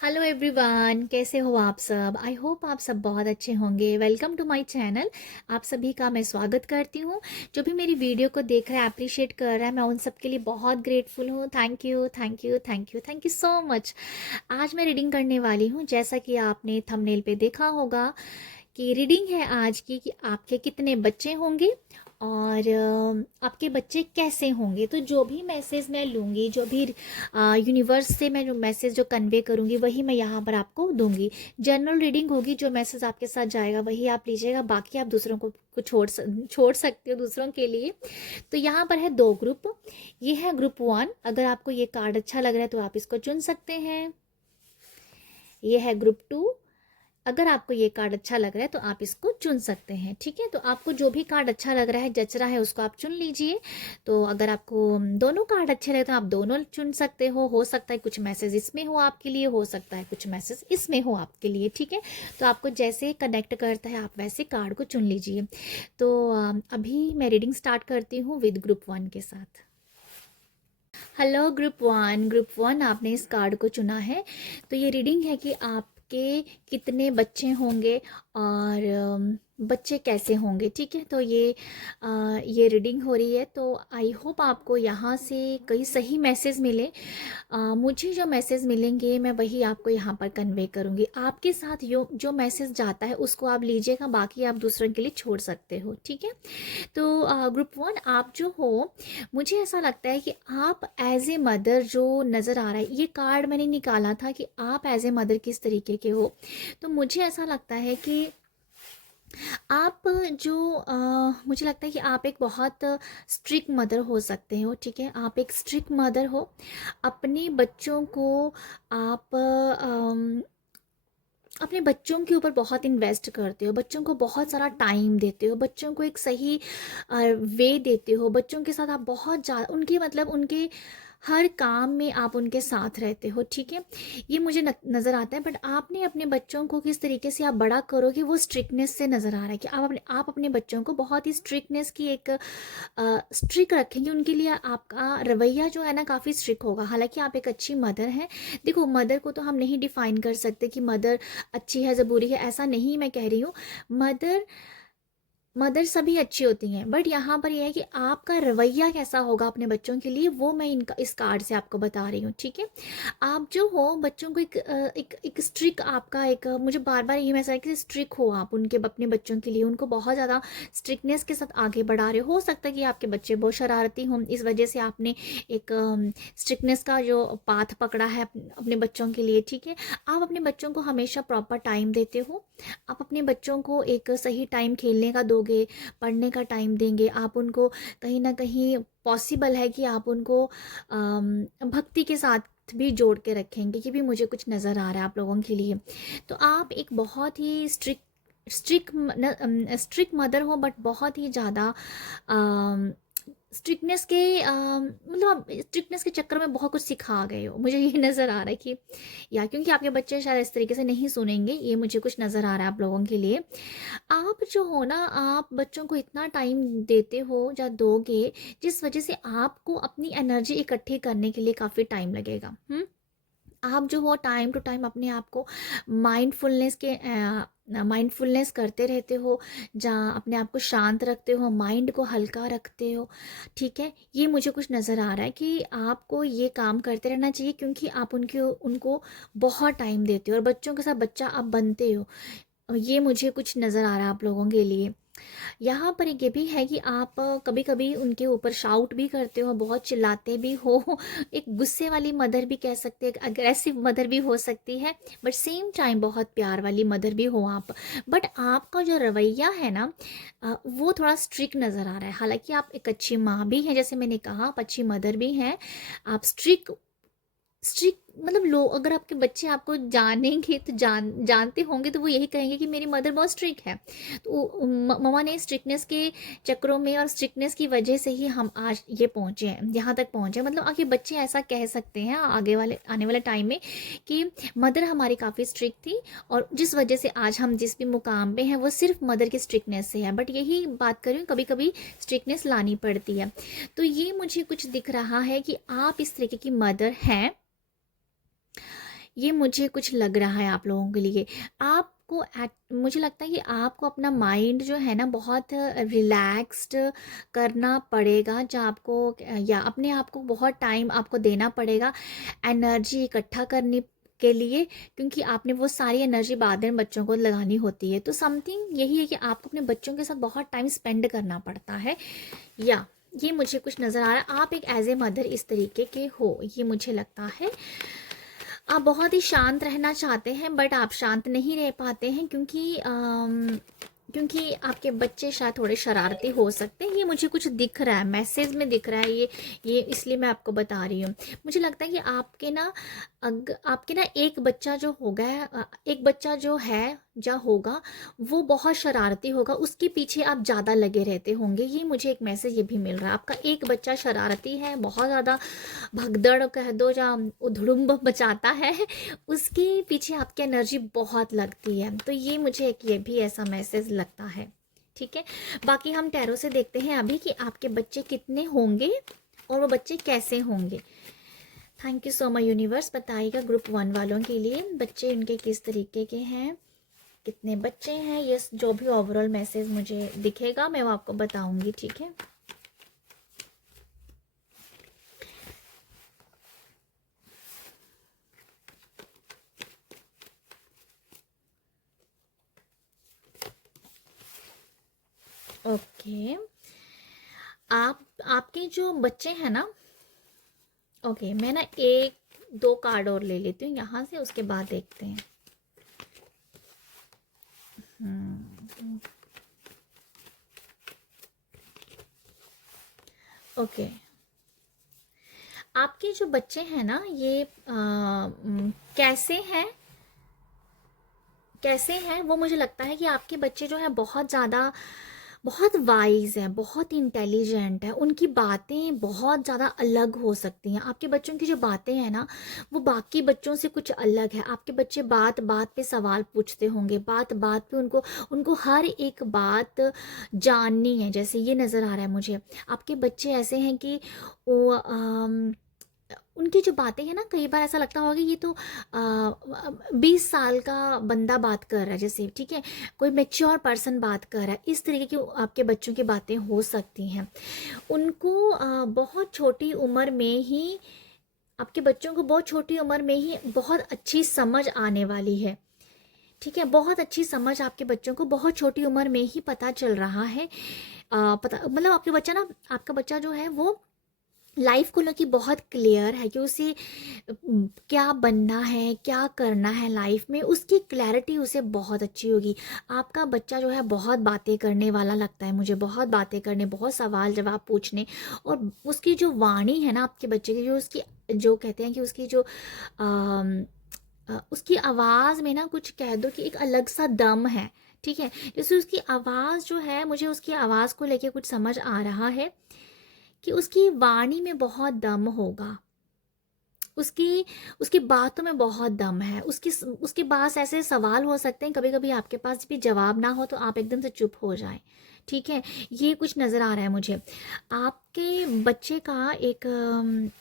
Hello everyone, कैसे हो आप सब। आई होप आप सब बहुत अच्छे होंगे। Welcome to my channel. आप सभी का मैं स्वागत करती हूँ। जो भी मेरी वीडियो को देख रहा है, अप्रिशिएट कर रहा है, मैं उन सब के लिए बहुत ग्रेटफुल हूँ। Thank you, thank you, thank you, thank you so much. आज मैं रीडिंग करने वाली हूँ, जैसा कि आपने थंबनेल पे देखा होगा कि रीडिंग है आज की कि आपके कितने बच्चे होंगे और आपके बच्चे कैसे होंगे। तो जो भी मैसेज मैं लूँगी, जो भी यूनिवर्स से मैं जो मैसेज जो कन्वे करूँगी, वही मैं यहाँ पर आपको दूंगी। जनरल रीडिंग होगी, जो मैसेज आपके साथ जाएगा वही आप लीजिएगा, बाकी आप दूसरों को छोड़ सकते हो दूसरों के लिए। तो यहाँ पर है दो ग्रुप। ये है ग्रुप 1। अगर आपको ये कार्ड अच्छा लग रहा है तो आप इसको चुन सकते हैं। ये है ग्रुप 2। अगर आपको ये कार्ड अच्छा लग रहा है तो आप इसको चुन सकते हैं। ठीक है, तो आपको जो भी कार्ड अच्छा लग रहा है, जच रहा है, उसको आप चुन लीजिए। तो अगर आपको दोनों कार्ड अच्छे लगे तो आप दोनों चुन सकते हो सकता है कुछ मैसेज इसमें हो आपके लिए, हो सकता है कुछ मैसेज इसमें हो आपके लिए। ठीक है, तो आपको जैसे कनेक्ट करता है आप वैसे कार्ड को चुन लीजिए। तो अभी मैं रीडिंग स्टार्ट करती हूँ विद ग्रुप 1 के साथ। हेलो ग्रुप 1 आपने इस कार्ड को चुना है। तो ये रीडिंग है कि आपके कितने बच्चे होंगे और बच्चे कैसे होंगे। ठीक है, तो ये रीडिंग हो रही है। तो आई होप आपको यहाँ से कई सही मैसेज मिले। मुझे जो मैसेज मिलेंगे मैं वही आपको यहाँ पर कन्वे करूँगी। आपके साथ जो मैसेज जाता है उसको आप लीजिएगा, बाकी आप दूसरों के लिए छोड़ सकते हो। ठीक है, तो ग्रुप 1 आप जो हो, मुझे ऐसा लगता है कि आप एज ए मदर जो नज़र आ रहा है, ये कार्ड मैंने निकाला था कि आप एज ए मदर किस तरीके के हो। तो मुझे ऐसा लगता है कि आप मुझे लगता है कि आप एक बहुत स्ट्रिक्ट मदर हो सकते हो। ठीक है, आप एक स्ट्रिक्ट मदर हो। अपने बच्चों को आप अपने बच्चों के ऊपर बहुत इन्वेस्ट करते हो, बच्चों को बहुत सारा टाइम देते हो, बच्चों को एक सही वे देते हो, बच्चों के साथ आप बहुत ज़्यादा उनके मतलब उनके हर काम में आप उनके साथ रहते हो। ठीक है, ये मुझे नज़र आता है। बट आपने अपने बच्चों को किस तरीके से आप बड़ा करोगे, वो स्ट्रिक्टनेस से नज़र आ रहा है कि आप अपने बच्चों को बहुत ही स्ट्रिक्टनेस की एक स्ट्रिक रखेंगे। उनके लिए आपका रवैया जो है ना काफ़ी स्ट्रिक होगा। हालांकि आप एक अच्छी मदर हैं। देखो, मदर को तो हम नहीं डिफाइन कर सकते कि मदर अच्छी है या बुरी है, ऐसा नहीं मैं कह रही हूँ। मदर मदर सभी अच्छी होती हैं, बट यहाँ पर यह है कि आपका रवैया कैसा होगा अपने बच्चों के लिए, वो मैं इनका इस कार्ड से आपको बता रही हूँ। ठीक है, आप जो हो बच्चों को एक स्ट्रिक आपका एक मुझे बार बार ये मैसेज है कि स्ट्रिक हो आप उनके अपने बच्चों के लिए, उनको बहुत ज़्यादा स्ट्रिकनेस के साथ आगे बढ़ा रहे हो सकता है कि आपके बच्चे बहुत शरारती हों, इस वजह से आपने एक स्ट्रिकनेस का जो पाथ पकड़ा है अपने बच्चों के लिए। ठीक है, आप अपने बच्चों को हमेशा प्रॉपर टाइम देते हो। आप अपने बच्चों को एक सही टाइम खेलने का दोगे, पढ़ने का टाइम देंगे। आप उनको कहीं ना कहीं पॉसिबल है कि आप उनको भक्ति के साथ भी जोड़ के रखेंगे। ये भी मुझे कुछ नज़र आ रहा है आप लोगों के लिए। तो आप एक बहुत ही स्ट्रिक्ट मदर हो, बट बहुत ही ज़्यादा स्ट्रिक्टनेस के मतलब आप स्ट्रिक्टनेस के चक्कर में बहुत कुछ सिखा गए हो, मुझे ये नज़र आ रहा है कि या क्योंकि आपके बच्चे शायद इस तरीके से नहीं सुनेंगे, ये मुझे कुछ नज़र आ रहा है आप लोगों के लिए। आप जो हो ना, आप बच्चों को इतना टाइम देते हो या दोगे, जिस वजह से आपको अपनी एनर्जी इकट्ठी करने के लिए काफ़ी टाइम लगेगा। आप जो हो टाइम टू टाइम अपने आप को माइंडफुलनेस करते रहते हो, जहाँ अपने आप को शांत रखते हो, माइंड को हल्का रखते हो। ठीक है, ये मुझे कुछ नज़र आ रहा है कि आपको ये काम करते रहना चाहिए, क्योंकि आप उनको बहुत टाइम देते हो और बच्चों के साथ बच्चा आप बनते हो। ये मुझे कुछ नज़र आ रहा है आप लोगों के लिए। यहाँ पर एक ये भी है कि आप कभी कभी उनके ऊपर शाउट भी करते हो, बहुत चिल्लाते भी हो। एक गुस्से वाली मदर भी कह सकते हैं, एक अग्रेसिव मदर भी हो सकती है, बट सेम टाइम बहुत प्यार वाली मदर भी हो आप। बट आपका जो रवैया है ना, वो थोड़ा स्ट्रिक्ट नज़र आ रहा है। हालांकि आप एक अच्छी माँ भी हैं, जैसे मैंने कहा, आप अच्छी मदर भी हैं। आप स्ट्रिक्ट स्ट्रिक्ट मतलब लोग, अगर आपके बच्चे आपको जानेंगे तो जानते होंगे तो वो यही कहेंगे कि मेरी मदर बहुत स्ट्रिक्ट है। तो मम्मा ने स्ट्रिक्टनेस के चक्करों में और स्ट्रिक्टनेस की वजह से ही हम आज ये पहुँचे हैं, यहाँ तक पहुँचे। मतलब आगे बच्चे ऐसा कह सकते हैं आने वाले टाइम में कि मदर हमारी काफ़ी स्ट्रिक्ट थी, और जिस वजह से आज हम जिस भी मुकाम पे हैं वो सिर्फ मदर की स्ट्रिक्टनेस से है। बट यही बात करूँ, कभी कभी स्ट्रिक्टनेस लानी पड़ती है। तो ये मुझे कुछ दिख रहा है कि आप इस तरीके की मदर हैं। ये मुझे कुछ लग रहा है आप लोगों के लिए। आपको मुझे लगता है कि आपको अपना माइंड जो है ना बहुत रिलैक्स्ड करना पड़ेगा, जहाँ आपको या अपने आप को बहुत टाइम आपको देना पड़ेगा एनर्जी इकट्ठा करने के लिए, क्योंकि आपने वो सारी एनर्जी बाद में बच्चों को लगानी होती है। तो समथिंग यही है कि आपको अपने बच्चों के साथ बहुत टाइम स्पेंड करना पड़ता है, या ये मुझे कुछ नज़र आ रहा है। आप एक एज ए मदर इस तरीके के हो, ये मुझे लगता है। आप बहुत ही शांत रहना चाहते हैं बट आप शांत नहीं रह पाते हैं, क्योंकि आपके बच्चे शायद थोड़े शरारती हो सकते हैं। ये मुझे कुछ दिख रहा है, मैसेज में दिख रहा है ये इसलिए मैं आपको बता रही हूँ। मुझे लगता है कि आपके ना एक बच्चा जो होगा, एक बच्चा जो है या होगा, वो बहुत शरारती होगा, उसके पीछे आप ज़्यादा लगे रहते होंगे। ये मुझे एक मैसेज ये भी मिल रहा है। आपका एक बच्चा शरारती है, बहुत ज़्यादा भगदड़ कह दो या उधड़ुम्ब मचाता है, उसके पीछे आपकी एनर्जी बहुत लगती है। तो ये मुझे एक ये भी ऐसा मैसेज लगता है। ठीक है, बाकी हम टैरो से देखते हैं अभी कि आपके बच्चे कितने होंगे और वो बच्चे कैसे होंगे। Thank you so much universe. बताइएगा ग्रुप 1 वालों के लिए बच्चे उनके किस तरीके के हैं, कितने बच्चे हैं। ये जो भी ओवरऑल मैसेज मुझे दिखेगा मैं वो आपको बताऊंगी। ठीक है, ओके। आपके जो बच्चे हैं ना, ओके, मैं ना एक दो कार्ड और ले लेती हूँ यहाँ से, उसके बाद देखते हैं। ओके, आपके जो बच्चे हैं ना ये कैसे हैं, कैसे हैं वो मुझे लगता है कि आपके बच्चे जो है बहुत ज़्यादा, बहुत वाइज हैं, बहुत इंटेलिजेंट है। उनकी बातें बहुत ज़्यादा अलग हो सकती हैं। आपके बच्चों की जो बातें हैं ना वो बाकी बच्चों से कुछ अलग है। आपके बच्चे बात बात पे सवाल पूछते होंगे, बात बात पे उनको उनको हर एक बात जाननी है, जैसे ये नज़र आ रहा है मुझे। आपके बच्चे ऐसे हैं कि वो उनकी जो बातें हैं ना, कई बार ऐसा लगता होगा कि ये तो 20 साल का बंदा बात कर रहा है जैसे, ठीक है, कोई मेच्योर पर्सन बात कर रहा है। इस तरीके की आपके बच्चों की बातें हो सकती हैं। उनको बहुत छोटी उम्र में ही, आपके बच्चों को बहुत छोटी उम्र में ही बहुत अच्छी समझ आने वाली है। ठीक है, बहुत अच्छी समझ आपके बच्चों को बहुत छोटी उम्र में ही पता चल रहा है। पता मतलब आपका बच्चा जो है वो लाइफ को लेकर बहुत क्लियर है कि उसे क्या बनना है, क्या करना है लाइफ में, उसकी क्लैरिटी उसे बहुत अच्छी होगी। आपका बच्चा जो है बहुत बातें करने वाला लगता है मुझे, बहुत बातें करने, बहुत सवाल जवाब पूछने, और उसकी जो वाणी है ना आपके बच्चे की, जो उसकी जो कहते हैं कि उसकी जो उसकी आवाज़ में ना कुछ कह दो कि एक अलग सा दम है। ठीक है, जैसे उसकी आवाज़ जो है, मुझे उसकी आवाज़ को लेके कुछ समझ आ रहा है कि उसकी वाणी में बहुत दम होगा, उसकी उसकी बातों में बहुत दम है। उसके पास ऐसे सवाल हो सकते हैं, कभी कभी आपके पास भी जवाब ना हो तो आप एकदम से चुप हो जाएं। ठीक है, ये कुछ नज़र आ रहा है मुझे। आपके बच्चे का एक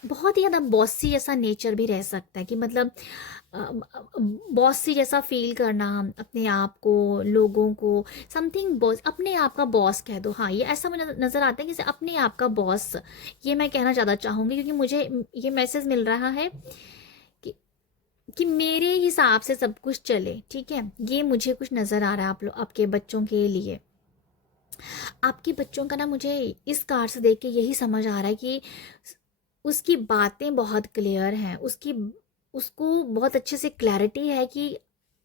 बहुत ही ज़्यादा बॉसी जैसा नेचर भी रह सकता है, कि मतलब बॉसी जैसा फील करना अपने आप को, लोगों को, समथिंग बॉस, अपने आप का बॉस कह दो। हाँ, ये ऐसा मुझे नज़र आता है कि जैसे अपने आप का बॉस, ये मैं कहना ज़्यादा चाहूँगी, क्योंकि मुझे ये मैसेज मिल रहा है कि मेरे हिसाब से सब कुछ चले। ठीक है, ये मुझे कुछ नज़र आ रहा है आप लोग, आपके बच्चों के लिए। आपके बच्चों का ना मुझे इस कार्ड से देख के यही समझ आ रहा है कि उसकी बातें बहुत क्लियर हैं, उसको बहुत अच्छे से क्लैरिटी है कि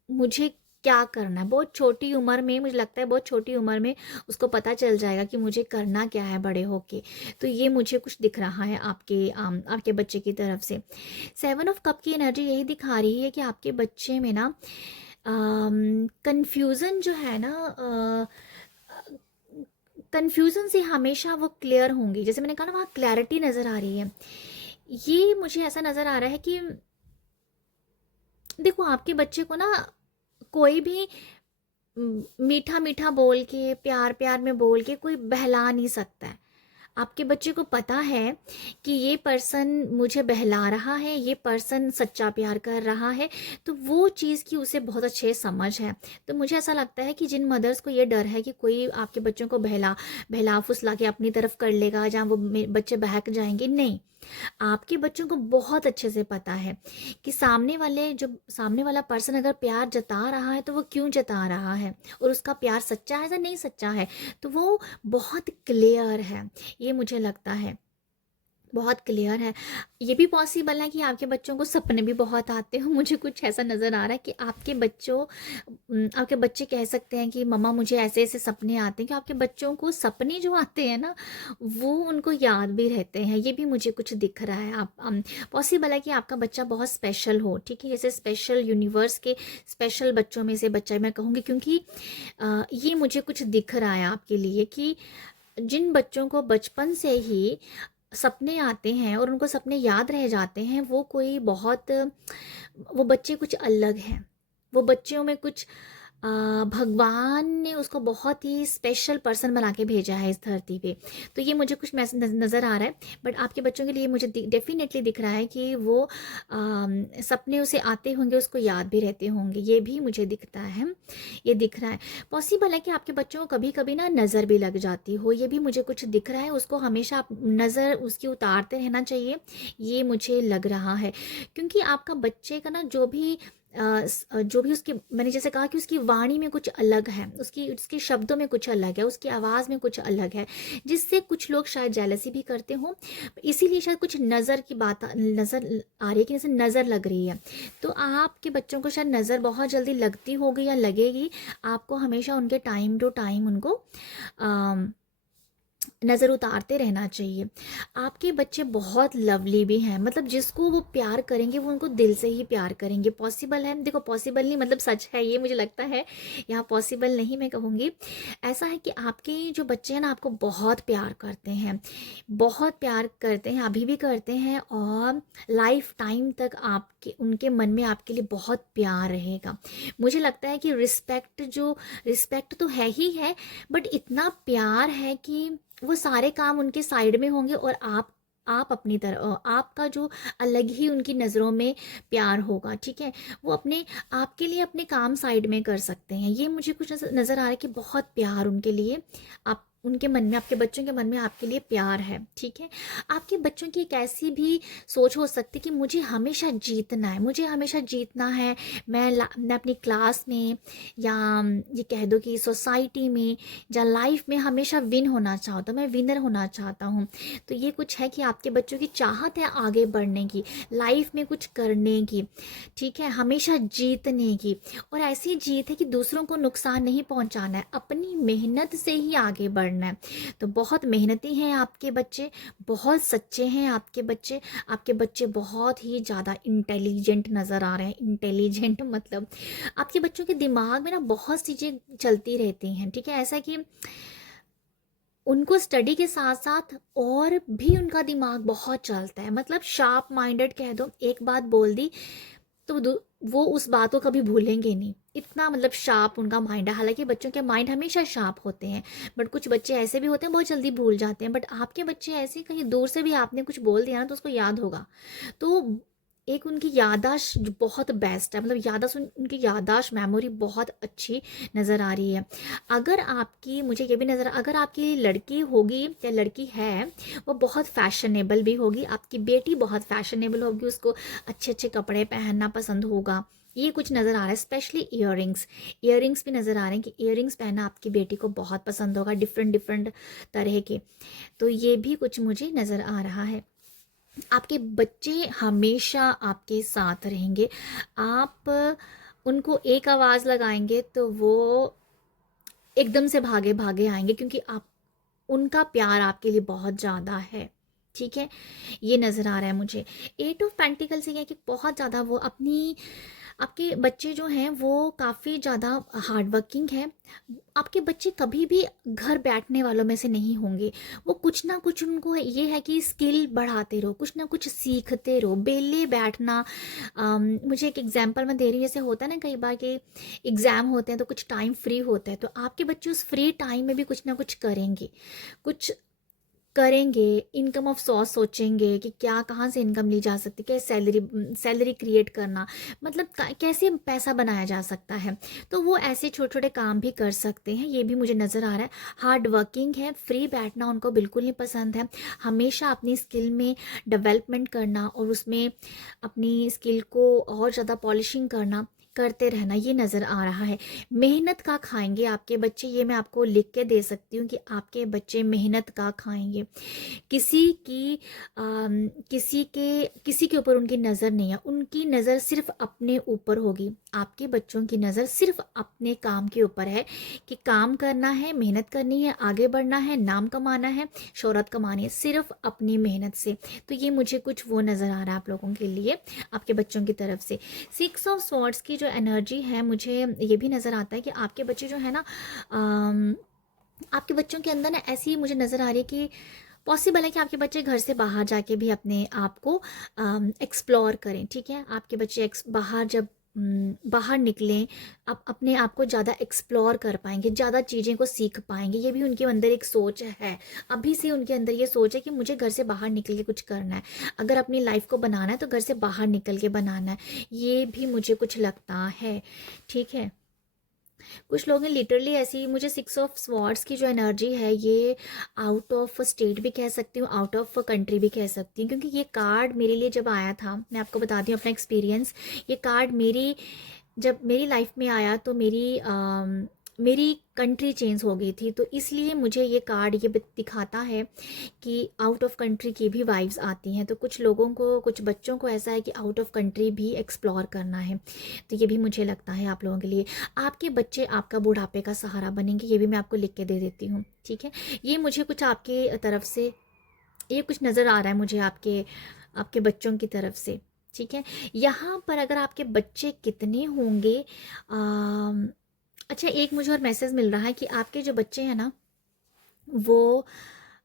मुझे क्या करना है। बहुत छोटी उम्र में, मुझे लगता है बहुत छोटी उम्र में उसको पता चल जाएगा कि मुझे करना क्या है बड़े होके। तो ये मुझे कुछ दिख रहा है आपके बच्चे की तरफ से। 7 ऑफ कप की एनर्जी यही दिखा रही है कि आपके बच्चे में ना कंफ्यूजन जो है ना, कंफ्यूजन से हमेशा वो क्लियर होंगी। जैसे मैंने कहा ना, वहाँ क्लैरिटी नज़र आ रही है। ये मुझे ऐसा नज़र आ रहा है कि देखो, आपके बच्चे को ना कोई भी मीठा मीठा बोल के, प्यार प्यार में बोल के कोई बहला नहीं सकता है। आपके बच्चे को पता है कि ये पर्सन मुझे बहला रहा है, ये पर्सन सच्चा प्यार कर रहा है, तो वो चीज़ की उसे बहुत अच्छे समझ है। तो मुझे ऐसा लगता है कि जिन मदर्स को ये डर है कि कोई आपके बच्चों को बहला बहला फुसला के अपनी तरफ कर लेगा, जहाँ वो बच्चे बहक जाएंगे, नहीं। आपके बच्चों को बहुत अच्छे से पता है कि सामने वाला पर्सन अगर प्यार जता रहा है तो वो क्यों जता रहा है, और उसका प्यार सच्चा है या नहीं सच्चा है, तो वो बहुत क्लियर है। ये मुझे लगता है बहुत क्लियर है। ये भी पॉसिबल है कि आपके बच्चों को सपने भी बहुत आते हो। मुझे कुछ ऐसा नज़र आ रहा है कि आपके बच्चे कह सकते हैं कि मम्मा मुझे ऐसे ऐसे सपने आते हैं, कि आपके बच्चों को सपने जो आते हैं ना, वो उनको याद भी रहते हैं। ये भी मुझे कुछ दिख रहा है। आप पॉसिबल है कि आपका बच्चा बहुत स्पेशल हो, ठीक है, जैसे स्पेशल यूनिवर्स के स्पेशल बच्चों में से बच्चा मैं कहूँगी, क्योंकि ये मुझे कुछ दिख रहा है आपके लिए कि जिन बच्चों को बचपन से ही सपने आते हैं और उनको सपने याद रह जाते हैं, वो बच्चे कुछ अलग हैं। वो बच्चों में कुछ भगवान ने उसको बहुत ही स्पेशल पर्सन बना के भेजा है इस धरती पे। तो ये मुझे कुछ मैसेज नज़र आ रहा है। बट आपके बच्चों के लिए मुझे डेफिनेटली दिख रहा है कि वो सपने उसे आते होंगे, उसको याद भी रहते होंगे। ये भी मुझे दिखता है, ये दिख रहा है। पॉसिबल है कि आपके बच्चों को कभी कभी ना नज़र भी लग जाती हो, ये भी मुझे कुछ दिख रहा है। उसको हमेशा आप नज़र उसकी उतारते रहना चाहिए, ये मुझे लग रहा है। क्योंकि आपका बच्चे का ना जो भी उसकी, मैंने जैसे कहा कि उसकी वाणी में कुछ अलग है, उसकी उसके शब्दों में कुछ अलग है, उसकी आवाज़ में कुछ अलग है, जिससे कुछ लोग शायद जेलसी भी करते हों। इसीलिए शायद कुछ नज़र की बात नज़र आ रही है कि जैसे नज़र लग रही है। तो आपके बच्चों को शायद नज़र बहुत जल्दी लगती होगी या लगेगी। आपको हमेशा उनके टाइम टू टाइम उनको नज़र उतारते रहना चाहिए। आपके बच्चे बहुत लवली भी हैं, मतलब जिसको वो प्यार करेंगे वो उनको दिल से ही प्यार करेंगे। पॉसिबल है, देखो पॉसिबल नहीं मतलब सच है, ये मुझे लगता है। यहाँ पॉसिबल नहीं मैं कहूँगी। ऐसा है कि आपके जो बच्चे हैं ना, आपको बहुत प्यार करते हैं, बहुत प्यार करते हैं, अभी भी करते हैं, और लाइफ टाइम तक आपके उनके मन में आपके लिए बहुत प्यार रहेगा। मुझे लगता है कि रिस्पेक्ट तो है ही है, बट इतना प्यार है कि वो सारे काम उनके साइड में होंगे, और आप अपनी तरह आपका जो अलग ही उनकी नज़रों में प्यार होगा, ठीक है। वो आपके लिए अपने काम साइड में कर सकते हैं। ये मुझे कुछ नज़र आ रहा है कि बहुत प्यार उनके लिए, आप उनके मन में, आपके बच्चों के मन में आपके लिए प्यार है, ठीक है। आपके बच्चों की एक ऐसी भी सोच हो सकती है कि मुझे हमेशा जीतना है, मुझे हमेशा जीतना है। मैं अपनी क्लास में, या ये कह दो कि सोसाइटी में या लाइफ में हमेशा विन होना चाहता हूँ, मैं विनर होना चाहता हूँ। तो ये कुछ है कि आपके बच्चों की चाहत है आगे बढ़ने की, लाइफ में कुछ करने की, ठीक है, हमेशा जीतने की। और ऐसी जीत है कि दूसरों को नुकसान नहीं पहुंचाना है, अपनी मेहनत से ही आगे बढ़ना है। तो बहुत मेहनती हैं आपके बच्चे, बहुत सच्चे हैं आपके बच्चे बहुत ही ज़्यादा इंटेलिजेंट नज़र आ रहे हैं। इंटेलिजेंट मतलब आपके बच्चों के दिमाग में ना बहुत सी चीज़ें चलती रहती हैं, ठीक है। ऐसा कि उनको स्टडी के साथ साथ और भी उनका दिमाग बहुत चलता है, मतलब शार्प माइंडेड कह दो। एक बात बोल दी तो वो उस बात को कभी भूलेंगे नहीं, इतना मतलब शार्प उनका माइंड है। हालांकि बच्चों के माइंड हमेशा शार्प होते हैं, बट कुछ बच्चे ऐसे भी होते हैं बहुत जल्दी भूल जाते हैं। बट आपके बच्चे ऐसे, कहीं दूर से भी आपने कुछ बोल दिया ना तो उसको याद होगा। तो एक उनकी याददाश्त जो बहुत बेस्ट है, मतलब उनकी याददाश्त मेमोरी बहुत अच्छी नज़र आ रही है। अगर आपकी लड़की होगी या लड़की है, वो बहुत फैशनेबल भी होगी। आपकी बेटी बहुत फैशनेबल होगी, उसको अच्छे अच्छे कपड़े पहनना पसंद होगा। ये कुछ नज़र आ रहा है, स्पेशली ईयरिंग्स भी नज़र आ रहे हैं कि ईयरिंग्स पहनना आपकी बेटी को बहुत पसंद होगा, डिफरेंट डिफरेंट तरह के। तो ये भी कुछ मुझे नज़र आ रहा है। आपके बच्चे हमेशा आपके साथ रहेंगे। आप उनको एक आवाज़ लगाएंगे तो वो एकदम से भागे भागे आएंगे, क्योंकि आप उनका प्यार आपके लिए बहुत ज़्यादा है, ठीक है। ये नज़र आ रहा है मुझे। 8 ऑफ पेंटिकल से यह कि बहुत ज़्यादा वो आपके बच्चे जो हैं वो काफ़ी ज़्यादा हार्ड वर्किंग हैं। आपके बच्चे कभी भी घर बैठने वालों में से नहीं होंगे। वो कुछ ना कुछ, उनको ये है कि स्किल बढ़ाते रहो, कुछ ना कुछ सीखते रहो। बेले बैठना, मुझे एक एग्जांपल मैं दे रही हूँ। जैसे होता है ना कई बार कि एग्ज़ाम होते हैं तो कुछ टाइम फ्री होता है, तो आपके बच्चे उस फ्री टाइम में भी कुछ ना कुछ करेंगे, कुछ करेंगे, इनकम ऑफ सोर्स सोचेंगे कि क्या कहाँ से इनकम ली जा सकती है, कैसे सैलरी क्रिएट करना, मतलब कैसे पैसा बनाया जा सकता है। तो वो ऐसे छोटे छोटे काम भी कर सकते हैं, ये भी मुझे नज़र आ रहा है। हार्ड वर्किंग है, फ्री बैठना उनको बिल्कुल नहीं पसंद है, हमेशा अपनी स्किल में डेवलपमेंट करना और उसमें अपनी स्किल को और ज़्यादा पॉलिशिंग करना, करते रहना, ये नज़र आ रहा है। मेहनत का खाएंगे आपके बच्चे, ये मैं आपको लिख के दे सकती हूँ कि आपके बच्चे मेहनत का खाएंगे। किसी की किसी के ऊपर उनकी नज़र नहीं है, उनकी नज़र सिर्फ अपने ऊपर होगी। आपके बच्चों की नज़र सिर्फ अपने काम के ऊपर है कि काम करना है, मेहनत करनी है, आगे बढ़ना है, नाम कमाना है, शोहरत कमानी है, सिर्फ अपनी मेहनत से। तो ये मुझे कुछ वो नज़र आ रहा है आप लोगों के लिए, आपके बच्चों की तरफ से। 6 ऑफ स्वॉर्ड्स की जो एनर्जी है, मुझे ये भी नज़र आता है कि आपके बच्चे जो है ना, आपके बच्चों के अंदर ना ऐसी मुझे नज़र आ रही है कि पॉसिबल है कि आपके बच्चे घर से बाहर जाके भी अपने आप को एक्सप्लोर करें। ठीक है, आपके बच्चे बाहर जब बाहर निकलें, आप अपने आप को ज़्यादा एक्सप्लोर कर पाएंगे, ज़्यादा चीज़ें को सीख पाएंगे। ये भी उनके अंदर एक सोच है, अभी से उनके अंदर ये सोच है कि मुझे घर से बाहर निकल के कुछ करना है, अगर अपनी लाइफ को बनाना है तो घर से बाहर निकल के बनाना है, ये भी मुझे कुछ लगता है। ठीक है, कुछ लोग हैं लिटरली ऐसी, मुझे 6 ऑफ स्वॉर्ड्स की जो एनर्जी है, ये आउट ऑफ स्टेट भी कह सकती हूँ, आउट ऑफ कंट्री भी कह सकती हूँ, क्योंकि ये कार्ड मेरे लिए जब आया था, मैं आपको बताती हूँ अपना एक्सपीरियंस। ये कार्ड जब मेरी लाइफ में आया तो मेरी कंट्री चेंज हो गई थी, तो इसलिए मुझे ये कार्ड ये दिखाता है कि आउट ऑफ कंट्री की भी वाइब्स आती हैं। तो कुछ लोगों को, कुछ बच्चों को ऐसा है कि आउट ऑफ कंट्री भी एक्सप्लोर करना है, तो ये भी मुझे लगता है आप लोगों के लिए। आपके बच्चे आपका बुढ़ापे का सहारा बनेंगे, ये भी मैं आपको लिख के दे देती हूँ। ठीक है, ये मुझे कुछ आपके तरफ से ये कुछ नज़र आ रहा है मुझे आपके आपके बच्चों की तरफ से। ठीक है, यहाँ पर अगर आपके बच्चे कितने होंगे, अच्छा एक मुझे और मैसेज मिल रहा है कि आपके जो बच्चे हैं ना, वो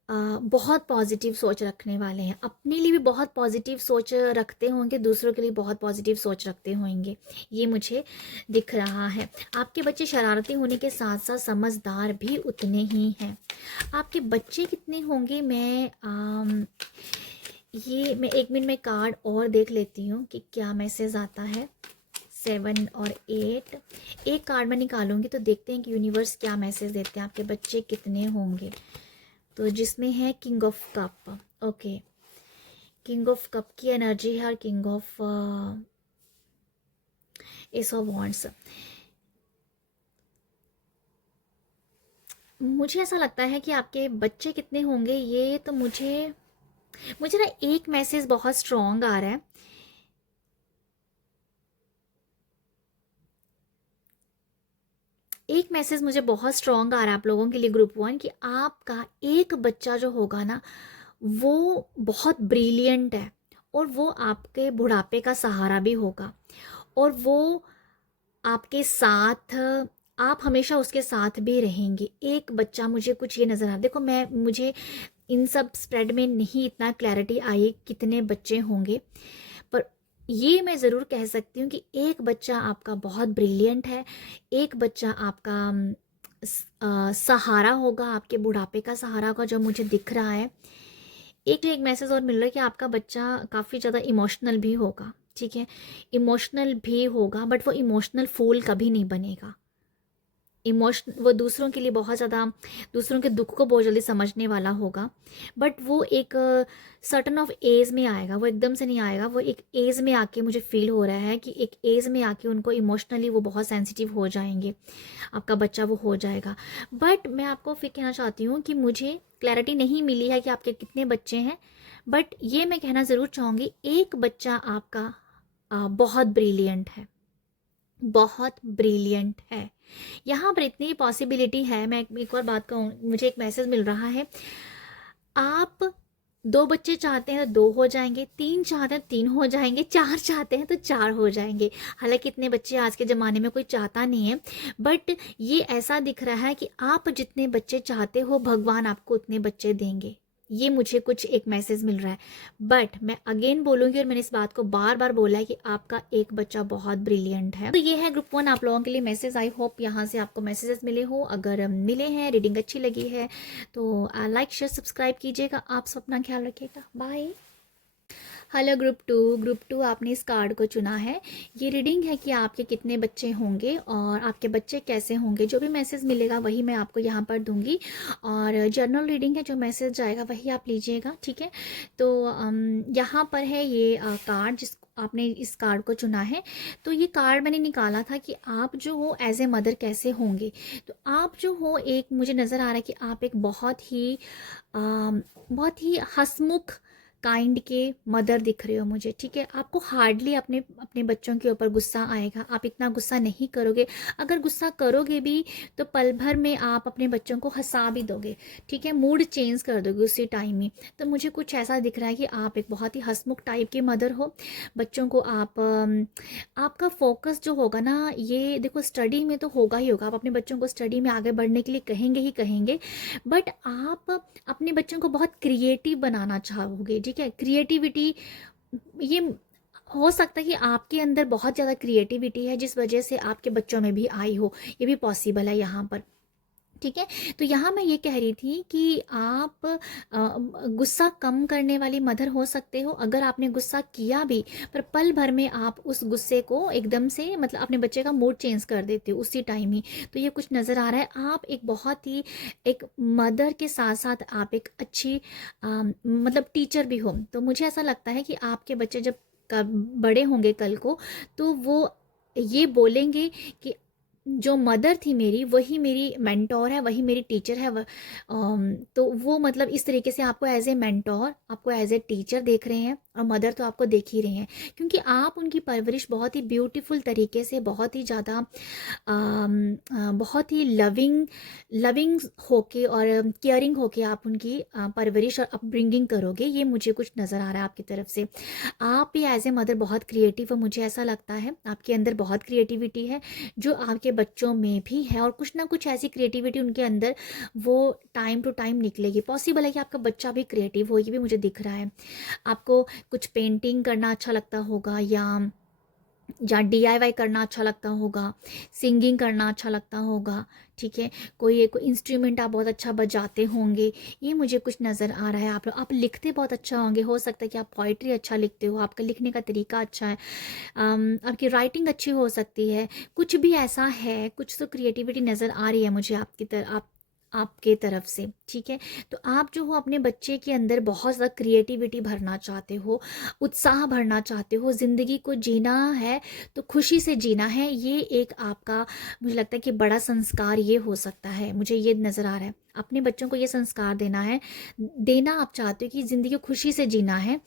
बहुत पॉजिटिव सोच रखने वाले हैं, अपने लिए भी बहुत पॉजिटिव सोच रखते होंगे, दूसरों के लिए बहुत पॉजिटिव सोच रखते होंगे, ये मुझे दिख रहा है। आपके बच्चे शरारती होने के साथ साथ समझदार भी उतने ही हैं। आपके बच्चे कितने होंगे, मैं एक मिनट में कार्ड और देख लेती हूँ कि क्या मैसेज आता है। 7 और 8, एक कार्ड मैं निकालूंगी तो देखते हैं कि यूनिवर्स क्या मैसेज देते हैं, आपके बच्चे कितने होंगे। तो जिसमें है king of cup, okay, king of cup की एनर्जी है और king of S of wands. मुझे ऐसा लगता है कि आपके बच्चे कितने होंगे, ये तो मुझे ना एक मैसेज बहुत स्ट्रॉन्ग आ रहा है। एक मैसेज मुझे बहुत स्ट्रॉन्ग आ रहा है आप लोगों के लिए ग्रुप 1, कि आपका एक बच्चा जो होगा ना, वो बहुत ब्रिलियंट है और वो आपके बुढ़ापे का सहारा भी होगा, और वो आपके साथ, आप हमेशा उसके साथ भी रहेंगे। एक बच्चा, मुझे कुछ ये नज़र आ, देखो मुझे इन सब स्प्रेड में नहीं इतना क्लैरिटी आई कितने बच्चे होंगे, पर ये मैं ज़रूर कह सकती हूँ कि एक बच्चा आपका बहुत ब्रिलियंट है, एक बच्चा आपका सहारा होगा, आपके बुढ़ापे का सहारा होगा, जो मुझे दिख रहा है। एक मैसेज और मिल रहा है कि आपका बच्चा काफ़ी ज़्यादा इमोशनल भी होगा। ठीक है, इमोशनल भी होगा, बट वो इमोशनल फूल कभी नहीं बनेगा। वो दूसरों के लिए बहुत ज़्यादा, दूसरों के दुख को बहुत जल्दी समझने वाला होगा, बट वो एक सर्टन ऑफ एज में आएगा, वो एकदम से नहीं आएगा, वो एक एज में आके मुझे फील हो रहा है कि एक एज में आके उनको इमोशनली वो बहुत सेंसिटिव हो जाएंगे, आपका बच्चा वो हो जाएगा। बट मैं आपको फिर कहना चाहती हूँ कि मुझे क्लैरिटी नहीं मिली है कि आपके कितने बच्चे हैं, बट ये मैं कहना ज़रूर चाहूँगी, एक बच्चा आपका बहुत ब्रिलियंट है, बहुत ब्रिलियंट है। यहाँ पर इतनी पॉसिबिलिटी है, मैं एक और बात कहूँ, मुझे एक मैसेज मिल रहा है, आप 2 बच्चे चाहते हैं तो 2 हो जाएंगे, 3 चाहते हैं 3 हो जाएंगे, 4 चाहते हैं तो 4 हो जाएंगे। हालांकि इतने बच्चे आज के ज़माने में कोई चाहता नहीं है, बट ये ऐसा दिख रहा है कि आप जितने बच्चे चाहते हो, भगवान आपको उतने बच्चे देंगे। ये मुझे कुछ एक मैसेज मिल रहा है। बट मैं अगेन बोलूँगी, और मैंने इस बात को बार बार बोला है कि आपका एक बच्चा बहुत ब्रिलियंट है। तो ये है ग्रुप 1 आप लोगों के लिए मैसेज। आई होप यहाँ से आपको मैसेजेस मिले हो। अगर मिले हैं, रीडिंग अच्छी लगी है तो लाइक शेयर सब्सक्राइब कीजिएगा। आप सब अपना ख्याल रखिएगा। बाय। हेलो ग्रुप टू आपने इस कार्ड को चुना है। ये रीडिंग है कि आपके कितने बच्चे होंगे और आपके बच्चे कैसे होंगे। जो भी मैसेज मिलेगा वही मैं आपको यहाँ पर दूंगी, और जर्नल रीडिंग है, जो मैसेज जाएगा वही आप लीजिएगा, ठीक है। तो यहाँ पर है ये कार्ड, जिस आपने इस कार्ड को चुना है। तो ये कार्ड मैंने निकाला था कि आप जो हो एज ए मदर कैसे होंगे। तो आप जो हो, एक मुझे नज़र आ रहा है कि आप एक बहुत ही हंसमुख काइंड के मदर दिख रहे हो मुझे, ठीक है। आपको हार्डली अपने अपने बच्चों के ऊपर गुस्सा आएगा। आप इतना गुस्सा नहीं करोगे। अगर गुस्सा करोगे भी तो पल भर में आप अपने बच्चों को हंसा भी दोगे, ठीक है। मूड चेंज कर दोगे उसी टाइम ही। तो मुझे कुछ ऐसा दिख रहा है कि आप एक बहुत ही हंसमुख टाइप के मदर हो। बच्चों को आप आपका फोकस जो होगा ना, ये देखो स्टडी में तो होगा ही होगा। आप अपने बच्चों को स्टडी में आगे बढ़ने के लिए कहेंगे ही कहेंगे, बट आप अपने बच्चों को बहुत क्रिएटिव बनाना चाहोगे, ठीक है। क्रिएटिविटी, ये हो सकता है कि आपके अंदर बहुत ज़्यादा क्रिएटिविटी है जिस वजह से आपके बच्चों में भी आई हो, ये भी पॉसिबल है यहाँ पर, ठीक है। तो यहाँ मैं ये कह रही थी कि आप गुस्सा कम करने वाली मदर हो सकते हो। अगर आपने गुस्सा किया भी, पर पल भर में आप उस गुस्से को एकदम से, मतलब अपने बच्चे का मूड चेंज कर देते हो उसी टाइम ही। तो ये कुछ नज़र आ रहा है। आप एक बहुत ही एक मदर के साथ साथ आप एक अच्छी मतलब टीचर भी हो। तो मुझे ऐसा लगता है कि आपके बच्चे जब बड़े होंगे कल को, तो वो ये बोलेंगे कि जो मदर थी मेरी, वही मेरी मेंटोर है, वही मेरी टीचर है। तो वो मतलब इस तरीके से आपको एज ए मेंटोर, आपको एज ए टीचर देख रहे हैं, और मदर तो आपको देख ही रहे हैं, क्योंकि आप उनकी परवरिश बहुत ही ब्यूटीफुल तरीके से, बहुत ही ज़्यादा बहुत ही लविंग लविंग होके और केयरिंग होके आप उनकी परवरिश और अपब्रिंगिंग करोगे। ये मुझे कुछ नज़र आ रहा है आपकी तरफ से। आप भी एज ए मदर बहुत क्रिएटिव हो, मुझे ऐसा लगता है। आपके अंदर बहुत क्रिएटिविटी है जो आपके बच्चों में भी है, और कुछ ना कुछ ऐसी क्रिएटिविटी उनके अंदर वो टाइम टू टाइम निकलेगी। पॉसिबल है कि आपका बच्चा भी क्रिएटिव हो, ये भी मुझे दिख रहा है। आपको कुछ पेंटिंग करना अच्छा लगता होगा, या DIY करना अच्छा लगता होगा, सिंगिंग करना अच्छा लगता होगा, ठीक है। कोई एक इंस्ट्रूमेंट आप बहुत अच्छा बजाते होंगे, ये मुझे कुछ नज़र आ रहा है। आप लिखते बहुत अच्छा होंगे। हो सकता है कि आप पोइट्री अच्छा लिखते हो, आपका लिखने का तरीका अच्छा है, आपकी राइटिंग अच्छी हो सकती है। कुछ भी ऐसा है, कुछ तो क्रिएटिविटी नज़र आ रही है मुझे आपके तरफ से, ठीक है। तो आप जो हो अपने बच्चे के अंदर बहुत ज़्यादा क्रिएटिविटी भरना चाहते हो, उत्साह भरना चाहते हो। ज़िंदगी को जीना है तो खुशी से जीना है, ये एक आपका, मुझे लगता है कि बड़ा संस्कार ये हो सकता है। मुझे ये नज़र आ रहा है, अपने बच्चों को ये संस्कार देना आप चाहते हो कि ज़िंदगी को खुशी से जीना है,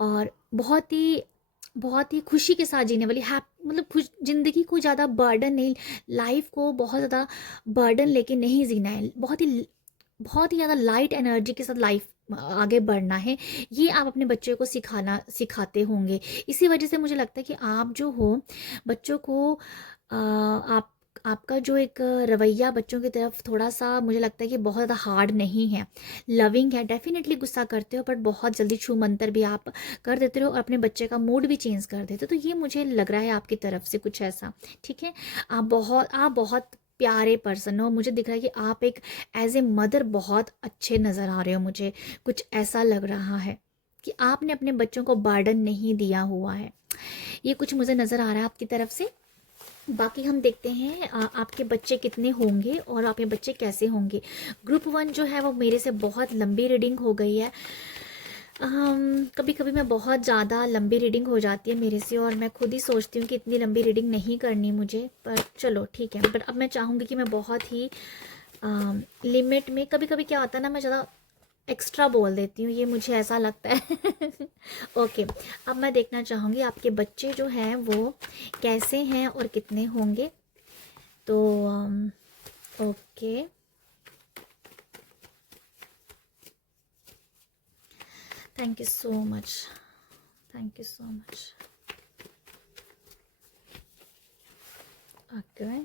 और बहुत ही खुशी के साथ जीने वाली मतलब खुश ज़िंदगी को ज़्यादा बर्डन नहीं, लाइफ को बहुत ज़्यादा बर्डन लेके नहीं जीना है। बहुत ही ज़्यादा लाइट एनर्जी के साथ लाइफ आगे बढ़ना है। ये आप अपने बच्चे को सिखाते होंगे। इसी वजह से मुझे लगता है कि आप जो हो बच्चों को आप आपका जो एक रवैया बच्चों की तरफ थोड़ा सा, मुझे लगता है कि बहुत ज़्यादा हार्ड नहीं है, लविंग है। डेफिनेटली गुस्सा करते हो, बट बहुत जल्दी छू मंतर भी आप कर देते हो और अपने बच्चे का मूड भी चेंज कर देते हो। तो ये मुझे लग रहा है आपकी तरफ से कुछ ऐसा, ठीक है। आप बहुत प्यारे पर्सन हो। मुझे दिख रहा है कि आप एक एज ए मदर बहुत अच्छे नज़र आ रहे हो। मुझे कुछ ऐसा लग रहा है कि आपने अपने बच्चों को बर्डन नहीं दिया हुआ है। ये कुछ मुझे नज़र आ रहा है आपकी तरफ से। बाकी हम देखते हैं आपके बच्चे कितने होंगे और आपके बच्चे कैसे होंगे। ग्रुप 1 जो है वो मेरे से बहुत लंबी रीडिंग हो गई है। कभी कभी मैं बहुत ज़्यादा लंबी रीडिंग हो जाती है मेरे से, और मैं खुद ही सोचती हूँ कि इतनी लंबी रीडिंग नहीं करनी मुझे, पर चलो ठीक है। बट अब मैं चाहूँगी कि मैं बहुत ही लिमिट में, कभी कभी क्या होता है ना, मैं ज़्यादा एक्स्ट्रा बोल देती हूँ, ये मुझे ऐसा लगता है। ओके, अब मैं देखना चाहूँगी आपके बच्चे जो हैं वो कैसे हैं और कितने होंगे। तो okay, thank you so much, thank you so much. Okay,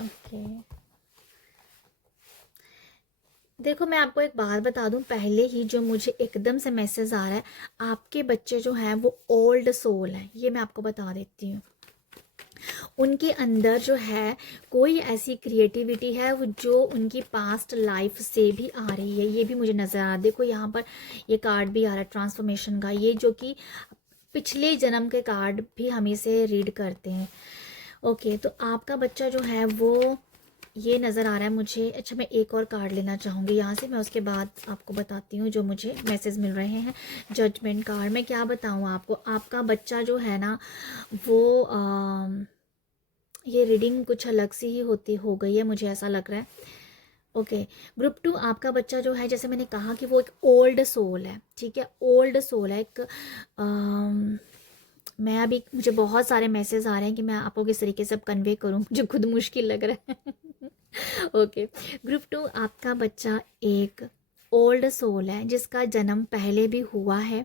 okay. देखो मैं आपको एक बात बता दूं, पहले ही जो मुझे एकदम से मैसेज आ रहा है, आपके बच्चे जो हैं वो ओल्ड सोल है, ये मैं आपको बता देती हूँ। उनके अंदर जो है कोई ऐसी क्रिएटिविटी है वो जो उनकी पास्ट लाइफ से भी आ रही है, ये भी मुझे नज़र आ रहा है। देखो यहाँ पर ये कार्ड भी आ रहा है ट्रांसफॉर्मेशन का, ये जो कि पिछले जन्म के कार्ड भी हमें से रीड करते हैं। ओके, तो आपका बच्चा जो है वो ये नज़र आ रहा है मुझे। अच्छा, मैं एक और कार्ड लेना चाहूँगी यहाँ से, मैं उसके बाद आपको बताती हूँ जो मुझे मैसेज मिल रहे हैं। जजमेंट कार्ड, मैं क्या बताऊँ आपको, आपका बच्चा जो है ना वो ये रीडिंग कुछ अलग सी ही होती हो गई है, मुझे ऐसा लग रहा है। ओके, ग्रुप 2, आपका बच्चा जो है, जैसे मैंने कहा कि वो एक ओल्ड सोल है, ठीक है, ओल्ड सोल है एक। मैं अभी, मुझे बहुत सारे मैसेज आ रहे हैं कि मैं आपको किस तरीके से अब कन्वे करूं, मुझे खुद मुश्किल लग रहा है। ओके, ग्रुप 2, आपका बच्चा एक ओल्ड सोल है जिसका जन्म पहले भी हुआ है,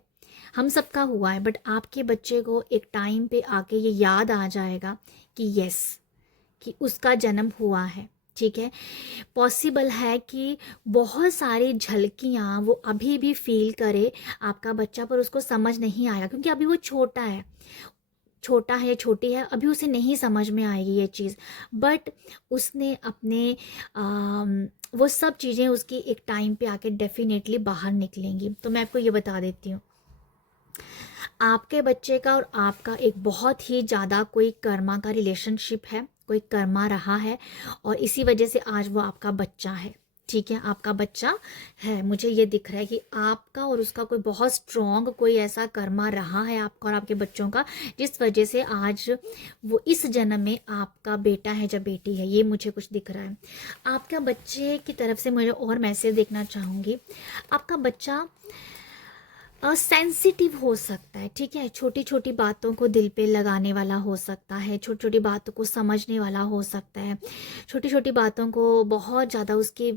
हम सबका हुआ है, बट आपके बच्चे को एक टाइम पे आके ये याद आ जाएगा कि यस, कि उसका जन्म हुआ है, ठीक है। पॉसिबल है कि बहुत सारी झलकियाँ वो अभी भी फील करे आपका बच्चा, पर उसको समझ नहीं आएगा क्योंकि अभी वो छोटा है, छोटा है, छोटी है, अभी उसे नहीं समझ में आएगी ये चीज़, बट उसने अपने वो सब चीज़ें उसकी एक टाइम पे आके डेफिनेटली बाहर निकलेंगी। तो मैं आपको ये बता देती हूँ, आपके बच्चे का और आपका एक बहुत ही ज़्यादा कोई कर्मा का रिलेशनशिप है, कोई कर्मा रहा है, और इसी वजह से आज वो आपका बच्चा है, ठीक है, आपका बच्चा है। मुझे ये दिख रहा है कि आपका और उसका कोई बहुत स्ट्रॉन्ग कोई ऐसा कर्मा रहा है आपका और आपके बच्चों का, जिस वजह से आज वो इस जन्म में आपका बेटा है या बेटी है, ये मुझे कुछ दिख रहा है। आपका बच्चे की तरफ से मुझे और मैसेज देखना चाहूँगी। आपका बच्चा सेंसिटिव हो सकता है, ठीक है, छोटी छोटी बातों को दिल पे लगाने वाला हो सकता है, छोटी छोटी बातों को समझने वाला हो सकता है, छोटी छोटी बातों को बहुत ज़्यादा उसके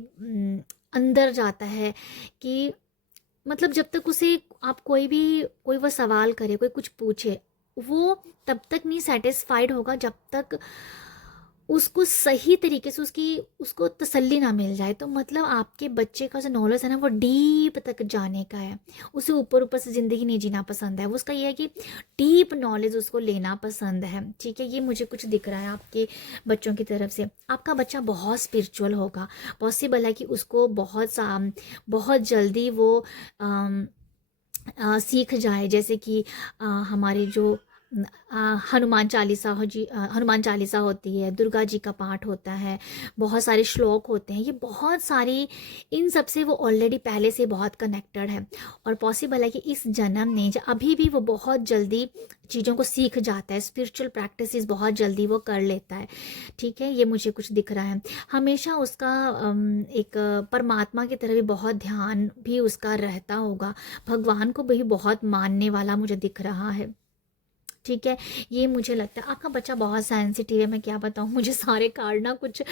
अंदर जाता है कि मतलब जब तक उसे आप कोई वो सवाल करे, कोई कुछ पूछे, वो तब तक नहीं सेटिस्फाइड होगा जब तक उसको सही तरीके से उसको तसल्ली ना मिल जाए। तो मतलब आपके बच्चे का जो नॉलेज है ना वो डीप तक जाने का है, उसे ऊपर ऊपर से ज़िंदगी नहीं जीना पसंद है, वो उसका ये है कि डीप नॉलेज उसको लेना पसंद है, ठीक है, ये मुझे कुछ दिख रहा है आपके बच्चों की तरफ से। आपका बच्चा बहुत स्पिरिचुअल होगा, पॉसिबल है कि उसको बहुत जल्दी वो सीख जाए, जैसे कि हमारे जो हनुमान चालीसा हनुमान चालीसा होती है, दुर्गा जी का पाठ होता है, बहुत सारे श्लोक होते हैं, ये बहुत सारी, इन सब से वो ऑलरेडी पहले से बहुत कनेक्टेड है, और पॉसिबल है कि इस जन्म ने अभी भी वो बहुत जल्दी चीज़ों को सीख जाता है, स्पिरिचुअल प्रैक्टिसेस बहुत जल्दी वो कर लेता है, ठीक है, ये मुझे कुछ दिख रहा है। हमेशा उसका एक परमात्मा की तरह भी बहुत ध्यान भी उसका रहता होगा, भगवान को भी बहुत मानने वाला मुझे दिख रहा है, ठीक है, ये मुझे लगता है। आपका बच्चा बहुत सेंसिटिव है, मैं क्या बताऊँ, मुझे सारे कार्ड ना कुछ